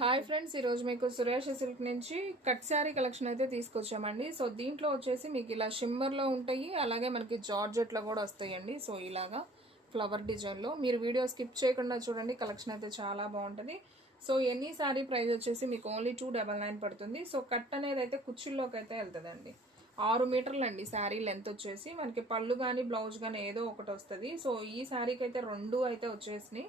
Hi friends, ఈరోజు మీకు Suresh silk నుంచి కట్ శారీ కలెక్షన్ అయితే తీసుకొచ్చామండి. సో దీంట్లో వచ్చేసి మీకు ఇలా షిమ్మర్లో ఉంటాయి, అలాగే మనకి జార్జెట్లో కూడా వస్తాయండి. సో ఇలాగా ఫ్లవర్ డిజైన్లో మీరు వీడియో స్కిప్ చేయకుండా చూడండి, కలెక్షన్ అయితే చాలా బాగుంటుంది. సో ఎనీ శారీ ప్రైస్ వచ్చేసి మీకు ఓన్లీ 299 పడుతుంది. సో కట్ అనేది అయితే కుర్చీల్లోకి అయితే వెళ్తుందండి. 6 మీటర్లు అండి శారీ లెంత్ వచ్చేసి. మనకి పళ్ళు కానీ బ్లౌజ్ కానీ ఏదో ఒకటి వస్తుంది. సో ఈ శారీకి అయితే 2 అయితే వచ్చేసినాయి,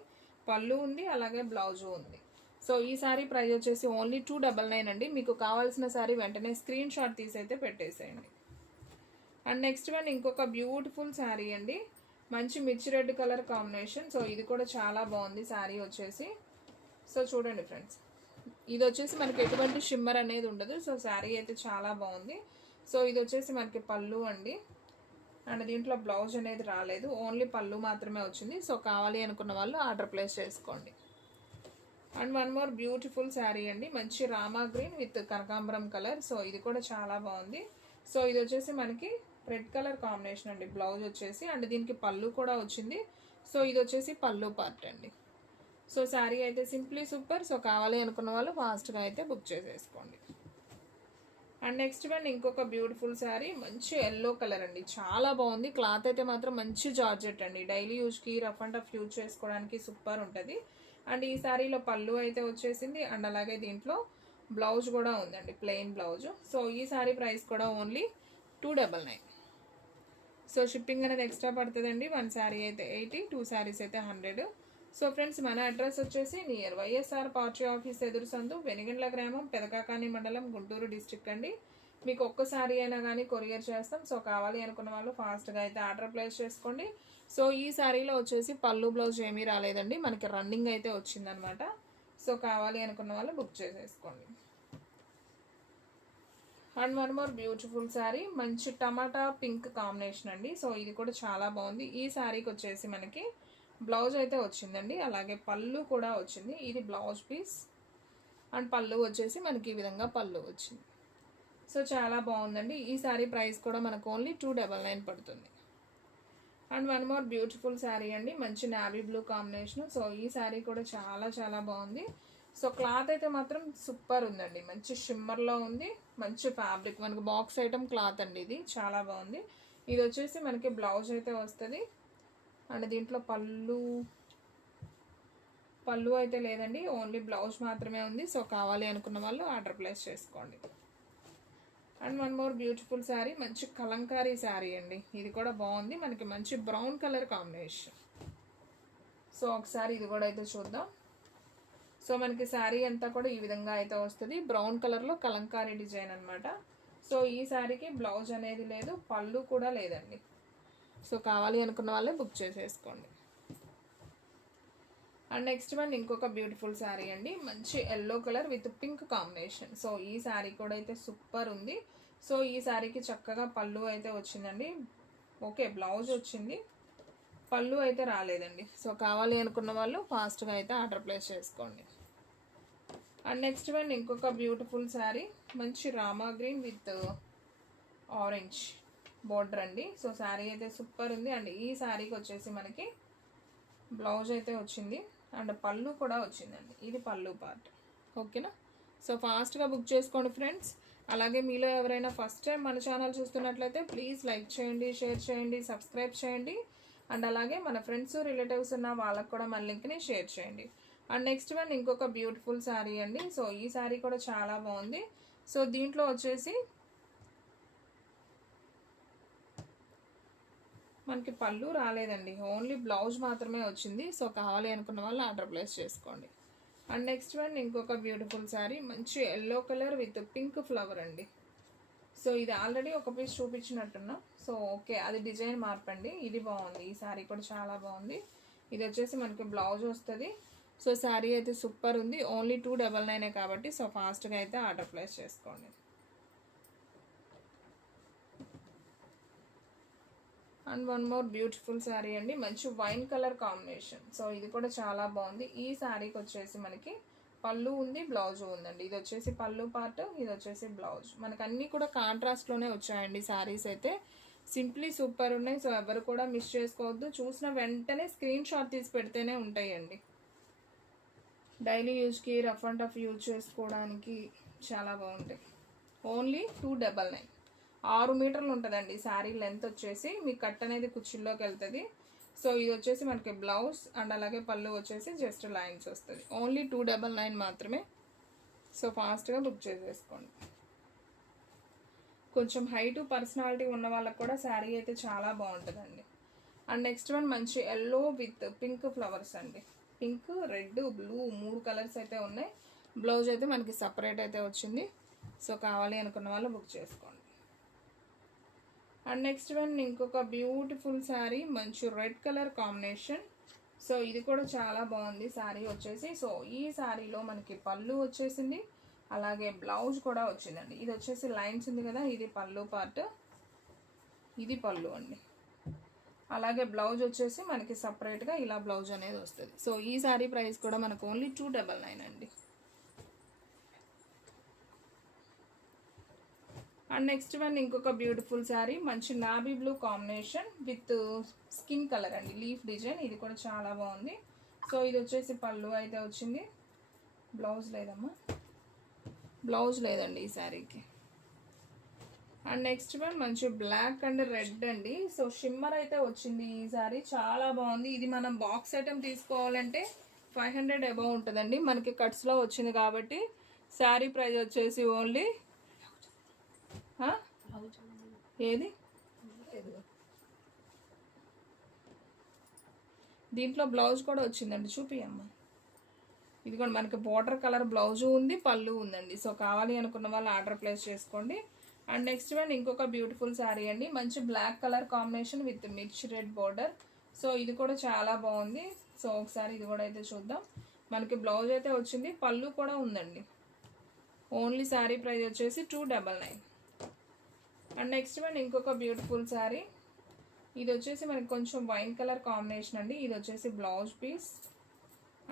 పళ్ళు ఉంది అలాగే బ్లౌజు ఉంది. సో ఈ శారీ ప్రైస్ వచ్చేసి ఓన్లీ 299 అండి. మీకు కావాల్సిన శారీ వెంటనే స్క్రీన్ షాట్ తీసి అయితే పెట్టేసేయండి. అండ్ నెక్స్ట్ వన్ ఇంకొక బ్యూటిఫుల్ శారీ అండి, మంచి మిర్చి రెడ్ కలర్ కాంబినేషన్. సో ఇది కూడా చాలా బాగుంది శారీ వచ్చేసి. సో చూడండి ఫ్రెండ్స్, ఇది వచ్చేసి మనకి ఎటువంటి షిమ్మర్ అనేది ఉండదు. సో శారీ అయితే చాలా బాగుంది. సో ఇది వచ్చేసి మనకి పళ్ళు అండి, అండ్ దీంట్లో బ్లౌజ్ అనేది రాలేదు, ఓన్లీ పళ్ళు మాత్రమే వచ్చింది. సో కావాలి అనుకున్న వాళ్ళు ఆర్డర్ ప్లేస్ చేసుకోండి. And one more beautiful sari అండి, మంచి రామా గ్రీన్ విత్ కనకాంబరం కలర్. సో ఇది కూడా చాలా బాగుంది. సో ఇది వచ్చేసి మనకి రెడ్ కలర్ కాంబినేషన్ అండి, బ్లౌజ్ వచ్చేసి. అండ్ దీనికి పళ్ళు కూడా వచ్చింది. సో ఇది వచ్చేసి పళ్ళు పార్ట్ అండి. సో శారీ అయితే సింప్లీ సూపర్. సో కావాలి అనుకున్న వాళ్ళు ఫాస్ట్గా అయితే బుక్ చేసేసుకోండి. అండ్ నెక్స్ట్ వన్ ఇంకొక బ్యూటిఫుల్ శారీ, మంచి ఎల్లో కలర్ అండి, చాలా బాగుంది. క్లాత్ అయితే మాత్రం మంచి జార్జెట్ అండి, డైలీ యూజ్కి రఫ్ అండ్ టఫ్ యూజ్ చేసుకోవడానికి సూపర్ ఉంటుంది. అండ్ ఈ శారీలో పళ్ళు అయితే వచ్చేసింది, అండ్ అలాగే దీంట్లో బ్లౌజ్ కూడా ఉందండి, ప్లెయిన్ బ్లౌజ్. సో ఈ శారీ ప్రైస్ కూడా ఓన్లీ 299. సో షిప్పింగ్ అనేది ఎక్స్ట్రా పడుతుందండి. 1 శారీ అయితే 80, 2 శారీస్ అయితే 100. సో ఫ్రెండ్స్, మన అడ్రస్ వచ్చేసి నియర్ వైఎస్ఆర్ పార్టీ ఆఫీస్ ఎదురు సందు, వెనిగండ్ల గ్రామం, పెదకాకాని మండలం, గుంటూరు డిస్ట్రిక్ట్ అండి. మీకు ఒక్క శారీ అయినా కానీ కొరియర్ చేస్తాం. సో కావాలి అనుకున్న వాళ్ళు ఫాస్ట్గా అయితే ఆర్డర్ ప్లేస్ చేసుకోండి. సో ఈ శారీలో వచ్చేసి పళ్ళు బ్లౌజ్ ఏమీ రాలేదండి, మనకి రన్నింగ్ అయితే వచ్చిందనమాట. సో కావాలి అనుకున్న వాళ్ళు బుక్ చేసేసుకోండి. And one more beautiful sari, మంచి టమాటా పింక్ కాంబినేషన్ అండి. సో ఇది కూడా చాలా బాగుంది. ఈ శారీకి వచ్చేసి మనకి బ్లౌజ్ అయితే వచ్చిందండి, అలాగే పళ్ళు కూడా వచ్చింది. ఇది బ్లౌజ్ పీస్, అండ్ పళ్ళు వచ్చేసి మనకి ఈ విధంగా పళ్ళు వచ్చింది. సో చాలా బాగుందండి. ఈ శారీ ప్రైస్ కూడా మనకు ఓన్లీ 299 పడుతుంది. And one more beautiful sari అండి, మంచి నావీ బ్లూ కాంబినేషన్. సో ఈ శారీ కూడా చాలా చాలా బాగుంది. సో క్లాత్ అయితే మాత్రం సూపర్ ఉందండి, మంచి షిమ్మర్లో ఉంది, మంచి ఫ్యాబ్రిక్, మనకి బాక్స్ ఐటమ్ క్లాత్ అండి, ఇది చాలా బాగుంది. ఇది వచ్చేసి మనకి బ్లౌజ్ అయితే వస్తుంది, అండ్ దీంట్లో పళ్ళు అయితే లేదండి, ఓన్లీ బ్లౌజ్ మాత్రమే ఉంది. సో కావాలి అనుకున్న వాళ్ళు ఆర్డర్ ప్లేస్ చేసుకోండి. And one more beautiful sari, మంచి కలంకారీ శారీ అండి, ఇది కూడా బాగుంది, మనకి మంచి బ్రౌన్ కలర్ కాంబినేషన్. సో ఒకసారి ఇది కూడా అయితే చూద్దాం. సో మనకి శారీ అంతా కూడా ఈ విధంగా అయితే వస్తుంది, బ్రౌన్ కలర్లో కలంకారీ డిజైన్ అనమాట. సో ఈ శారీకి బ్లౌజ్ అనేది లేదు, పళ్ళు కూడా లేదండి. సో కావాలి అనుకున్న వాళ్ళే బుక్ చేసేసుకోండి. అండ్ నెక్స్ట్ వన్ ఇంకొక బ్యూటిఫుల్ శారీ అండి, మంచి yellow colour with pink combination. So ఈ శారీ కూడా అయితే సూపర్ ఉంది. సో ఈ శారీకి చక్కగా పళ్ళు అయితే వచ్చిందండి, ఓకే బ్లౌజ్ వచ్చింది, పళ్ళు అయితే రాలేదండి. సో కావాలి అనుకున్న వాళ్ళు ఫాస్ట్గా అయితే ఆర్డర్ ప్లేస్ చేసుకోండి. అండ్ నెక్స్ట్ వన్ ఇంకొక బ్యూటిఫుల్ శారీ, మంచి Rama green with orange border అండి. సో శారీ అయితే సూపర్ ఉంది. అండ్ ఈ శారీకి వచ్చేసి మనకి బ్లౌజ్ అయితే వచ్చింది, అండ్ పళ్ళు కూడా వచ్చిందండి, ఇది పళ్ళు పార్ట్. ఓకేనా? సో ఫాస్ట్గా బుక్ చేసుకోండి ఫ్రెండ్స్. అలాగే మీలో ఎవరైనా ఫస్ట్ టైం మన ఛానల్ చూస్తున్నట్లయితే ప్లీజ్ లైక్ చేయండి, షేర్ చేయండి, సబ్స్క్రైబ్ చేయండి. అండ్ అలాగే మన ఫ్రెండ్స్ రిలేటివ్స్ ఉన్న వాళ్ళకు కూడా మన లింక్ని షేర్ చేయండి. అండ్ నెక్స్ట్ వన్ ఇంకొక బ్యూటిఫుల్ శారీ అండి. సో ఈ శారీ కూడా చాలా బాగుంది. సో దీంట్లో వచ్చేసి మనకి పళ్ళు రాలేదండి, ఓన్లీ బ్లౌజ్ మాత్రమే వచ్చింది. సో కావాలి అనుకున్న వాళ్ళు ఆర్డర్ ప్లేస్ చేసుకోండి. అండ్ నెక్స్ట్ వన్ ఇంకొక బ్యూటిఫుల్ శారీ, మంచి yellow colour with pink flower అండి. సో ఇది ఆల్రెడీ ఒక పీస్ చూపించినట్టున్నా. సో ఓకే, అది డిజైన్ మార్పండి, ఇది బాగుంది. ఈ శారీ కూడా చాలా బాగుంది. ఇది వచ్చేసి మనకి బ్లౌజ్ వస్తుంది. సో శారీ అయితే సూపర్ ఉంది, ఓన్లీ 299 కాబట్టి సో ఫాస్ట్గా అయితే ఆర్డర్ ప్లేస్ చేసుకోండి. And one more beautiful sari అండి, మంచి వైన్ కలర్ కాంబినేషన్. సో ఇది కూడా చాలా బాగుంది. ఈ శారీకి వచ్చేసి మనకి పళ్ళు ఉంది, బ్లౌజ్ ఉందండి. ఇది వచ్చేసి పళ్ళు పార్ట్, ఇది వచ్చేసి బ్లౌజ్. మనకు అన్నీ కూడా కాంట్రాస్ట్లోనే వచ్చాయండి శారీస్ అయితే, సింప్లీ సూపర్ ఉన్నాయి. సో ఎవరు కూడా మిస్ చేసుకోవద్దు, చూసిన వెంటనే స్క్రీన్ షాట్ తీసి పెడితేనే ఉంటాయండి. డైలీ యూజ్కి రఫ్ అండ్ టఫ్ యూజ్ చేసుకోవడానికి చాలా బాగుంటాయి. ఓన్లీ 299. 6 మీటర్లు ఉంటుందండి శారీ లెంత్ వచ్చేసి. మీ కట్ అనేది కుర్చీల్లోకి వెళ్తుంది. సో ఇది వచ్చేసి మనకి బ్లౌజ్ అండ్ అలాగే పళ్ళు వచ్చేసి జస్ట్ లైన్స్ వస్తుంది. ఓన్లీ 299 మాత్రమే. సో ఫాస్ట్గా బుక్ చేసేసుకోండి. కొంచెం హైట్ పర్సనాలిటీ ఉన్న వాళ్ళకి కూడా శారీ అయితే చాలా బాగుంటుందండి. అండ్ నెక్స్ట్ వన్ మంచి ఎల్లో విత్ పింక్ ఫ్లవర్స్ అండి. పింక్, రెడ్, బ్లూ 3 కలర్స్ అయితే ఉన్నాయి. బ్లౌజ్ అయితే మనకి సపరేట్ అయితే వచ్చింది. సో కావాలి అనుకున్న వాళ్ళు బుక్ చేసుకోండి. అండ్ నెక్స్ట్ వన్ ఇంకొక బ్యూటిఫుల్ శారీ, మంచి రెడ్ కలర్ కాంబినేషన్. సో ఇది కూడా చాలా బాగుంది శారీ వచ్చేసి. సో ఈ శారీలో మనకి పళ్ళు వచ్చేసింది, అలాగే బ్లౌజ్ కూడా వచ్చిందండి. ఇది వచ్చేసి లైన్స్ ఉంది కదా, ఇది పళ్ళు పార్ట్, ఇది పళ్ళు అండి. అలాగే బ్లౌజ్ వచ్చేసి మనకి సపరేట్గా ఇలా బ్లౌజ్ అనేది వస్తుంది. సో ఈ శారీ ప్రైస్ కూడా మనకు ఓన్లీ 299 అండి. అండ్ నెక్స్ట్ వన్ ఇంకొక బ్యూటిఫుల్ శారీ, మంచి నాబీ blue combination with skin colour అండి, లీఫ్ డిజైన్. ఇది కూడా చాలా బాగుంది. సో ఇది వచ్చేసి పళ్ళు అయితే వచ్చింది. బ్లౌజ్ లేదమ్మా, బ్లౌజ్ లేదండి ఈ శారీకి. అండ్ నెక్స్ట్ వన్ మంచి బ్లాక్ అండ్ రెడ్ అండి. సో షిమ్మర్ అయితే వచ్చింది ఈ శారీ, చాలా బాగుంది. ఇది మనం బాక్స్ ఐటమ్ తీసుకోవాలంటే 500 అబౌవ్ ఉంటుందండి. మనకి కట్స్లో వచ్చింది కాబట్టి శారీ ప్రైస్ వచ్చేసి ఓన్లీ ఏది దీంట్లో బ్లౌజ్ కూడా వచ్చిందండి, చూపియమ్మా. ఇది కూడా మనకి బార్డర్ కలర్ బ్లౌజు ఉంది, పళ్ళు ఉందండి. సో కావాలి అనుకున్న వాళ్ళు ఆర్డర్ ప్లేస్ చేసుకోండి. అండ్ నెక్స్ట్ వన్ ఇంకొక బ్యూటిఫుల్ శారీ అండి, మంచి బ్లాక్ కలర్ కాంబినేషన్ విత్ మిర్చి రెడ్ బార్డర్. సో ఇది కూడా చాలా బాగుంది. సో ఒకసారి ఇది కూడా అయితే చూద్దాం. మనకి బ్లౌజ్ అయితే వచ్చింది, పళ్ళు కూడా ఉందండి. ఓన్లీ శారీ ప్రైస్ వచ్చేసి 299. అండ్ నెక్స్ట్ వన్ ఇంకొక బ్యూటిఫుల్ శారీ, ఇది వచ్చేసి మనకి కొంచెం వైన్ కలర్ కాంబినేషన్ అండి. ఇది వచ్చేసి బ్లౌజ్ పీస్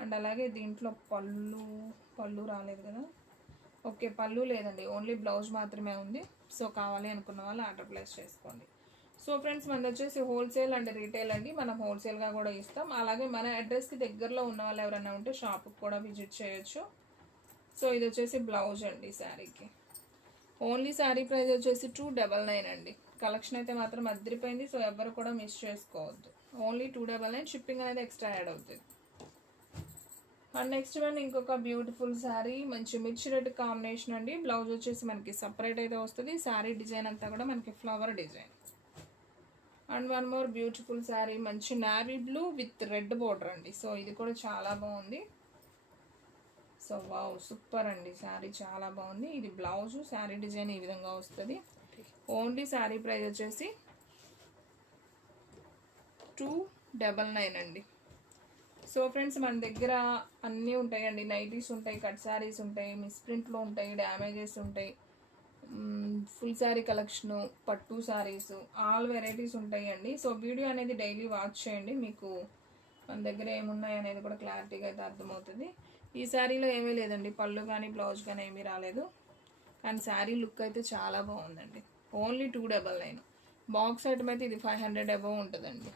అండ్ అలాగే దీంట్లో పళ్ళు రాలేదు కదా, ఓకే పళ్ళు లేదండి, ఓన్లీ బ్లౌజ్ మాత్రమే ఉంది. సో కావాలి అనుకున్న వాళ్ళు ఆర్డర్ ప్లేస్ చేసుకోండి. సో ఫ్రెండ్స్ మనది వచ్చేసి హోల్సేల్ అండ్ రీటైల్ అండి, మనం హోల్సేల్గా కూడా ఇస్తాం. అలాగే మన అడ్రస్కి దగ్గరలో ఉన్న వాళ్ళు ఎవరైనా ఉంటే షాప్కి కూడా విజిట్ చేయొచ్చు. సో ఇది వచ్చేసి బ్లౌజ్ అండి శారీకి. ఓన్లీ శారీ ప్రైస్ వచ్చేసి 299 అండి. కలెక్షన్ అయితే మాత్రం అదిరిపోయింది. సో ఎవరు కూడా మిస్ చేసుకోవద్దు. ఓన్లీ 299, షిప్పింగ్ అనేది ఎక్స్ట్రా యాడ్ అవుతుంది. అండ్ నెక్స్ట్ వన్ ఇంకొక బ్యూటిఫుల్ శారీ, మంచి మిర్చి రెడ్ కాంబినేషన్ అండి. బ్లౌజ్ వచ్చేసి మనకి సపరేట్ అయితే వస్తుంది. శారీ డిజైన్ అంతా కూడా మనకి flower design. And one more beautiful sari, మంచి navy blue with red border అండి. సో ఇది కూడా చాలా బాగుంది. సో వావ్ సూపర్ అండి, శారీ చాలా బాగుంది. ఇది బ్లౌజ్, శారీ డిజైన్ ఈ విధంగా వస్తుంది. ఓన్లీ శారీ ప్రైస్ వచ్చేసి 299 అండి. సో ఫ్రెండ్స్ మన దగ్గర అన్నీ ఉంటాయండి, నైటీస్ ఉంటాయి, కట్ శారీస్ ఉంటాయి, మిస్ప్రింట్లో ఉంటాయి, డ్యామేజెస్ ఉంటాయి, ఫుల్ శారీ కలెక్షను, పట్టు శారీస్, ఆల్ వెరైటీస్ ఉంటాయండి. సో వీడియో అనేది డైలీ వాచ్ చేయండి, మీకు మన దగ్గర ఏమున్నాయి అనేది కూడా క్లారిటీగా అయితే అర్థమవుతుంది. ఈ శారీలో ఏమీ లేదండి, పళ్ళు కానీ బ్లౌజ్ కానీ ఏమీ రాలేదు, కానీ శారీ లుక్ అయితే చాలా బాగుందండి. ఓన్లీ 299. బాక్స్ ఐటమ్ అయితే ఇది 500 అబౌవ్ ఉంటుందండి.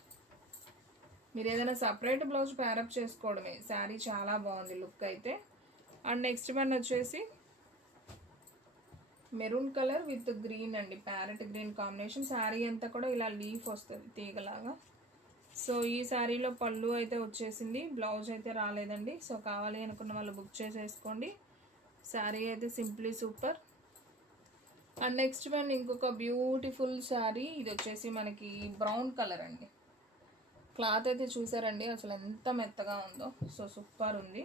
మీరు ఏదైనా సపరేట్ బ్లౌజ్ ప్యారప్ చేసుకోవడమే. శారీ చాలా బాగుంది లుక్ అయితే. అండ్ నెక్స్ట్ వన్ వచ్చేసి మెరూన్ కలర్ విత్ గ్రీన్ అండి, ప్యారెట్ గ్రీన్ కాంబినేషన్. శారీ అంతా కూడా ఇలా లీఫ్ వస్తుంది తీగలాగా. సో ఈ శారీలో పళ్ళు అయితే వచ్చేసింది, బ్లౌజ్ అయితే రాలేదండి. సో కావాలి అనుకున్న వాళ్ళు బుక్ చేసేసుకోండి. శారీ అయితే simply super. And next one ఇంకొక బ్యూటిఫుల్ శారీ, ఇది వచ్చేసి మనకి బ్రౌన్ కలర్ అండి. క్లాత్ అయితే చూసారండి అసలు ఎంత మెత్తగా ఉందో. సో సూపర్ ఉంది,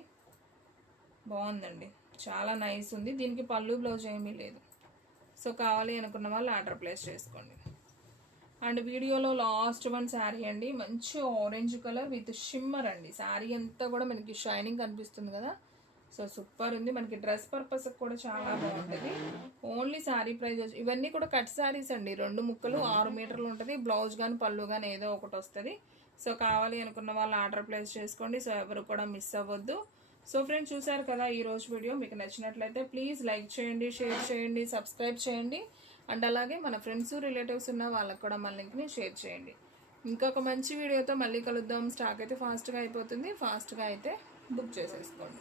బాగుందండి, చాలా నైస్ ఉంది. దీనికి పళ్ళు బ్లౌజ్ ఏమీ లేదు. సో కావాలి అనుకున్న వాళ్ళు ఆర్డర్ ప్లేస్ చేసుకోండి. అండ్ వీడియోలో లాస్ట్ వన్ శారీ అండి, మంచి ఆరెంజ్ కలర్ విత్ షిమ్మర్ అండి. శారీ అంతా కూడా మనకి షైనింగ్ కనిపిస్తుంది కదా. సో సూపర్ ఉంది, మనకి డ్రెస్ పర్పస్ కూడా చాలా బాగుంటుంది. ఓన్లీ శారీ ప్రైస్ ఇవన్నీ కూడా కట్ శారీస్ అండి, 2 ముక్కలు 6 మీటర్లు ఉంటుంది. బ్లౌజ్ కానీ పళ్ళు కానీ ఏదో ఒకటి వస్తుంది. సో కావాలి అనుకున్న వాళ్ళు ఆర్డర్ ప్లేస్ చేసుకోండి. సో ఎవరు కూడా మిస్ అవ్వద్దు. సో ఫ్రెండ్స్ చూసారు కదా ఈరోజు వీడియో, మీకు నచ్చినట్లయితే ప్లీజ్ లైక్ చేయండి, షేర్ చేయండి, సబ్స్క్రైబ్ చేయండి. అండ్ అలాగే మన ఫ్రెండ్స్ రిలేటివ్స్ ఉన్న వాళ్ళకి కూడా మన లింక్ని షేర్ చేయండి. ఇంకొక మంచి వీడియోతో మళ్ళీ కలుద్దాం. స్టాక్ అయితే ఫాస్ట్గా అయిపోతుంది, ఫాస్ట్గా అయితే బుక్ చేసేసుకోండి.